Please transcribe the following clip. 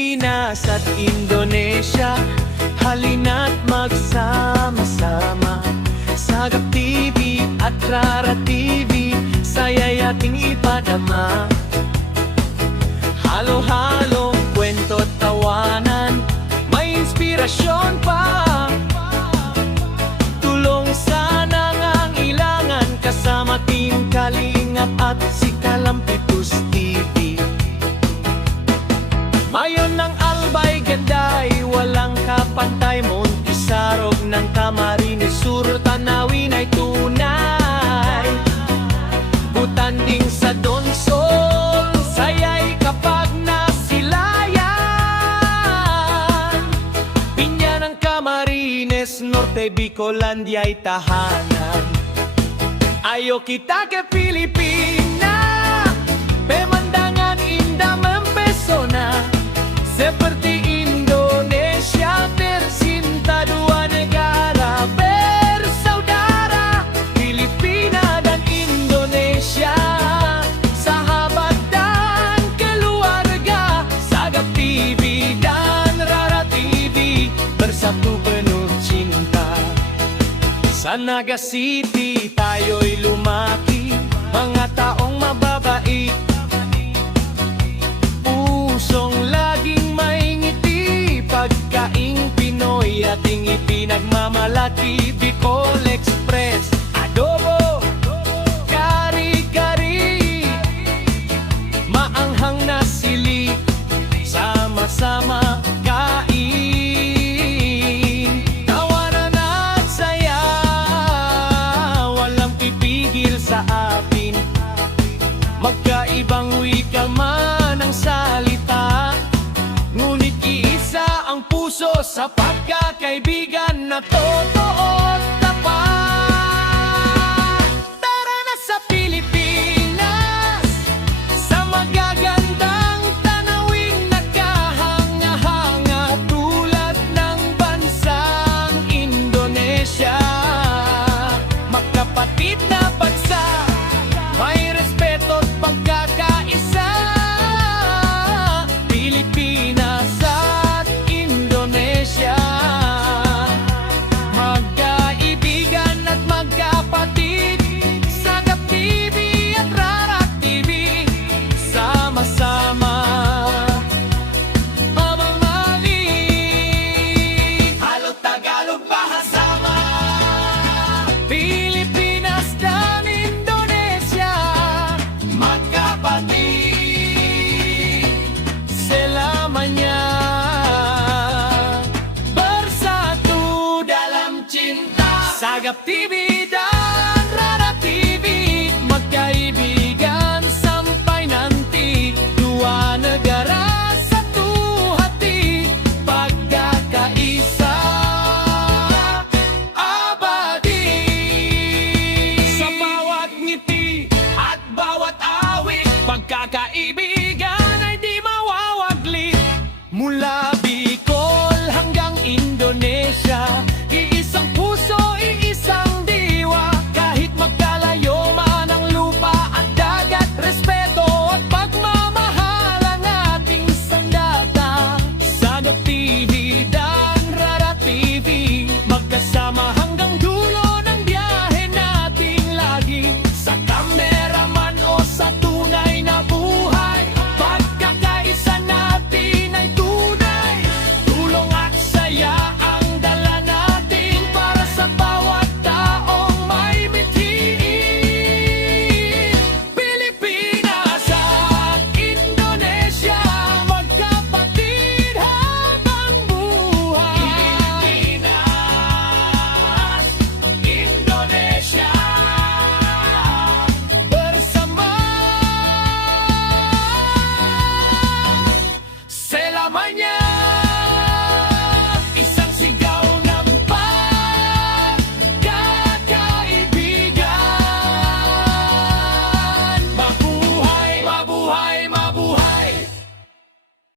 Pilipinas at Indonesia, halina't magsama-sama. Sagap TV at Rara TV, saya'y ating ipadama. Halo-halong kwento't tawanan, may inspirasyon pa. Tulong sa nangangailangan, kasama Team Kalingap at si Kalampitus TV. Mayon ng albay ganday, walang kapantay. Montisarog ng Camarines Sur, tanawin ay tunay. Butanding sa Donsol, sayay kapag nasilayan. Pinya ng Camarines Norte, Bicolandia'y tahanan. Ayo kita ke Filipina, pemandangan indah mempesona. Seperti Indonesia, tercinta dua negara bersaudara. Filipina dan Indonesia, sahabat dan keluarga. Sagap TV dan Rara TV, bersatu penuh cinta. Sa Naga City tayo'y lumaki, mga taong mababait, pusong laging may ngiti. Pagkaing Pinoy ating ipinagmamalaki. Bicol Express, adobo, kari-kari, maanghang na sili, sama-sama kain. Tawanan at saya, walang pipigil sa atin. Magkaibang wika man ang salita, ngunit iisa ang puso sa pagkakaibigan na totoo at tapat. Tara na sa Pilipinas, sa magagandang tanawing nakahanga-hanga, tulad ng bansang Indonesia. Magkapatid na bansa, may respeto't pagkakaisa. Pilipinas at Indonesia, magkaibigan at magkapatid. Sagap TV at Rara TV, sama-sama mamamali. Halo Tagalog bahasama, Pilipinas dan Indonesia, magkapatid selamanya, bersatu dalam cinta. Sagap TV dan Rara TV, magkaibigan sampai nanti. Dua negara, satu hati, pagkakaisa abadi. Sa bawat ngiti at bawat awit, pagkakaibigan ay di mawawaglit. Mula Bicol hanggang Indonesia, iisang puso, iisang diwa. Kahit magkalayo man ang lupa at dagat, respeto at pagmamahal ang ating sandata. Sagap TV dan Rara TV, magkasama hanggang dulo ng biyahe nating lagi. Sa cameraman o sa tunay na buhay, pagkakaisa natin ay tunay. Tulong at saya ang dala natin para sa bawat taong may mithiin. Pilipinas at Indonesia, magkapatid habang buhay. Pilipinas, Indonesia, bersama selamanya.